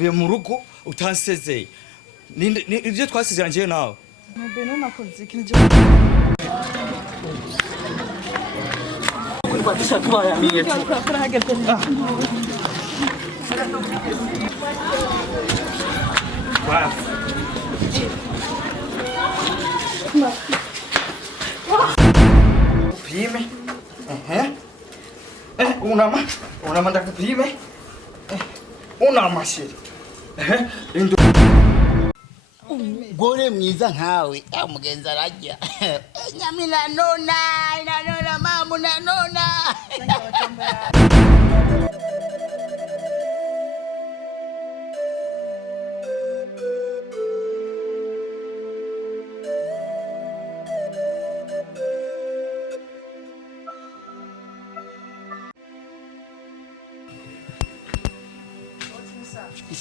uvuye mu rugo utansezeye nibyo twasezeranye nawe Mbeno nakoze ikintu kuri batisha kubaya miye Upime. Unama ndakupime. Unama shiri. Gore mwiza nkawe mugenza rajya. Nyamina nona mamu na nona.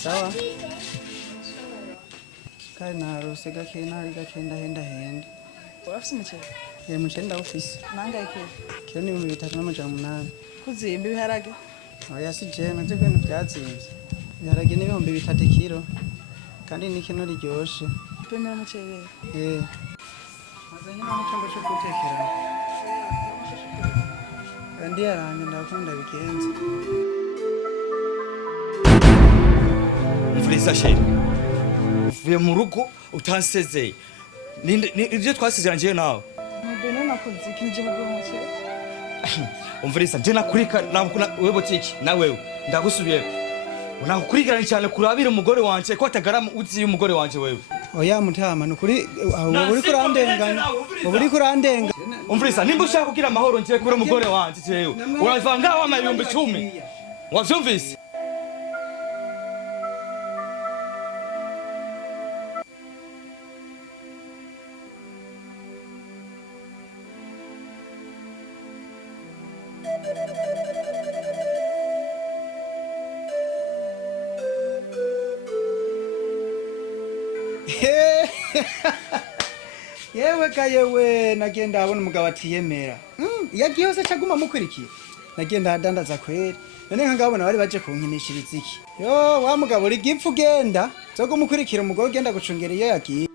Sawa. Kana rose gakena rigakenda henda. Urafise umuceri? Umuceri ndawufise. Nangaye ke? Kiro ni 3,800. Kuzimba ibiharage? Oya sije naje kwenu byatsinze. Ibiharage ni 3 kilo. Kandi ni kino riryoshe. Pemera umuceri. Mazanye n'umucombo cyo gutekera. Kandi yaranye ndakunda bigenze. Mvurisa sheri uvuye mu rugo utansezeye nibyo twasezeranye nawe Mbeno nakoze ikintu umuceri umvurisa nje nakurika wewe botiki na wewe ndagusubiye unakurikirana cyane kurabira umugore wanje ko atagarama uzi umugore wanje wewe oya mutama nukuri uri kurandenganya uri kurandenga umvurisa nimba ushaka kugira amahoro nje kuri umugore wanje jewe uravanga wa 10,000 wavyumvise yewe nagenda abona umugabo Atiyemera yagiye hose caguma mukwirikiye nagenda adandaza kweri none nkangabona bari baje kunkinishiriza iki yo wa mugabo uri gipfu genda zo kumukurikira umugabo genda gucungera iyo yagiye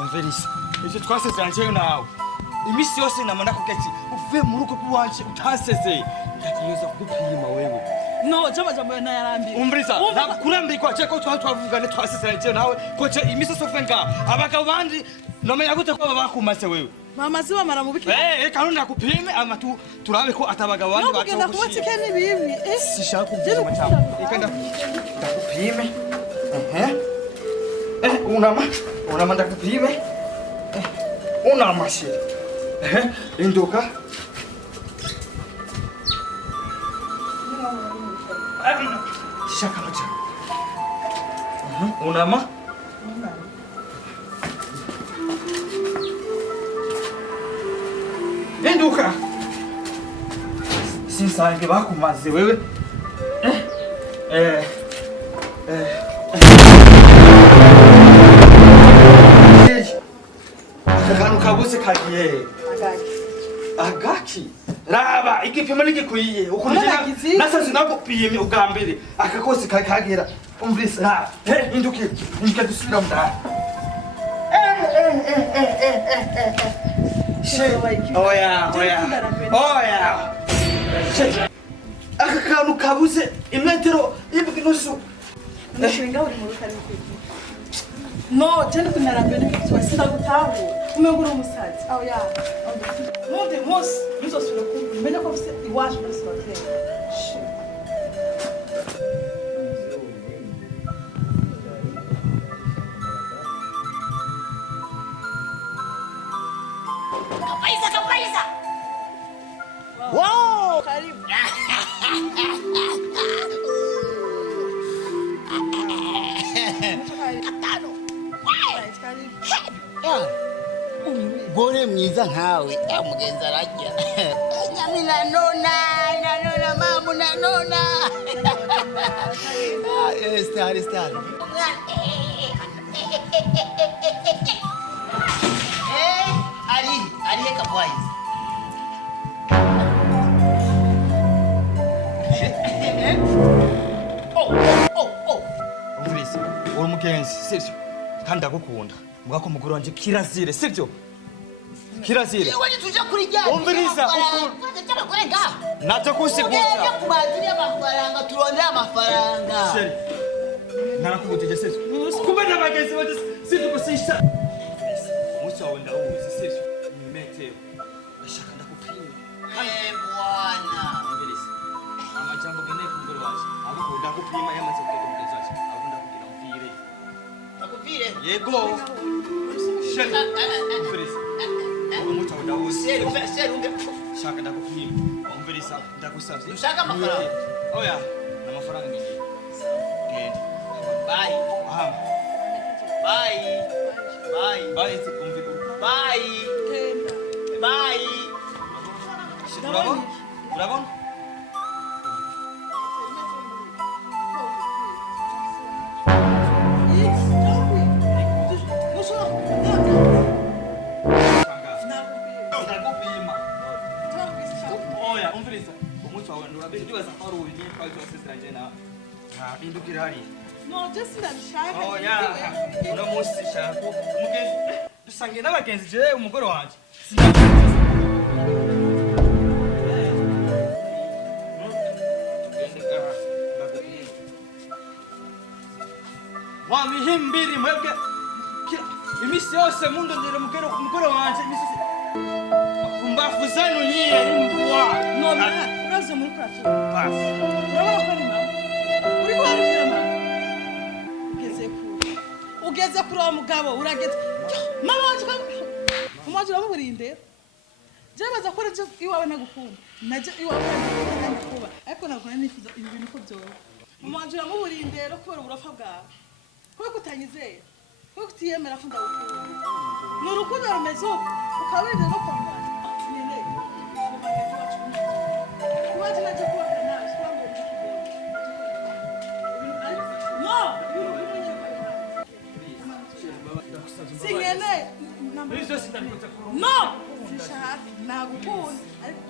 Umvurisa icyo twasezeranye nawe imisi yose namana kugati uvuye mu rugo rwanje utansezeye yagiye kugupima wewe no jambo nayarambiye umvurisa nakurambirwa cyo ko twavugane twasezeranye nawe ko cyo imisi sofenga abagabo bandi nomenya gute ko bakumaze wewe mama si bamara mu biki kanuni nakupime ama turabe ko atabagabo bandi bakugenda kubatsike ni bibi sishaka kuvuga cyane ikanda ndakupime unama ndakupime unama shiri induka shaka macha unama induka sinsange bakumaze wewe akantu kabuze kagiye agaki raba igipimo n'igikwiye ukurikira nasazi nagupimye ugambere akakose kagera umvisa induke dusubira mu dara oya aka kantu kabuze imetero y'ibwinusu ndashinga uri mu rukari no jende kunarambiwe n'ibyo wasira gutaho umengura umusazi aho ya node mose bizosubira kumenya ko bise iwaje muri sibakere Kapaiza wow karibu gore mwiza nkawe mugenza rajya Nyamina nona mamu na nona. Stari. Ali heka boys. Oh. umviriza uri umugenzi sivyo kandi ndagukunda mvuga ko umugore wanje kirazire sivyo kirazire Yewe tuja kuri jya. umviriza naje kusigura kubaziri amafaranga turondera amafaranga. sheri narakubutije sivyo kumbe n'abagenzi baje sivyo kusisha umunsi wawe ndawuzi sivyo ni metero ndashaka ndakupima Bwana. umviriza amajambo gene ku mugore wanje ahubwo ndakupima yamaze kugenda umugenzi wanje ahubwo ndakubwira mvire Takuvire. yego sheri umviriza umunsi wawe ndawuzi Seri umbe. shaka ndakupima umviriza ndagusavye Ushaka amafaranga? oya n'amafaranga ngiye genda Bye. ahama Bye. bye umvira Bye. Bye. urabona ndagupima oya umviriza umunsi wawe ndurabizi ndibaza ko ari uyu nyine twari twasezeranye na ntahindukire hariya oya uno munsi shaka umugenzi dusangiye n'abagenzi jewe umugore wanje wamihimbiri mwebwe imisi yose mundondera umugore wanje imisi yose mbafu zanu nyie mbwa uraze muri plateau urabona ko ari mama uri kuharukira mama ugeze kuri wa mugabo urageze mama waje umaje uramuburinde jebaza ko rije iwawe nagukunda naje iwawe nakuba ariko nakona nifuza ibi bintu ko byowe umaje uramuburinde rero kubera uburafa bwawe ko kutanyizeye ko kutiyemera ko ndagukunda ni urukundo rumeze uko ukabirinde no kwambara No! Nagukunda ariko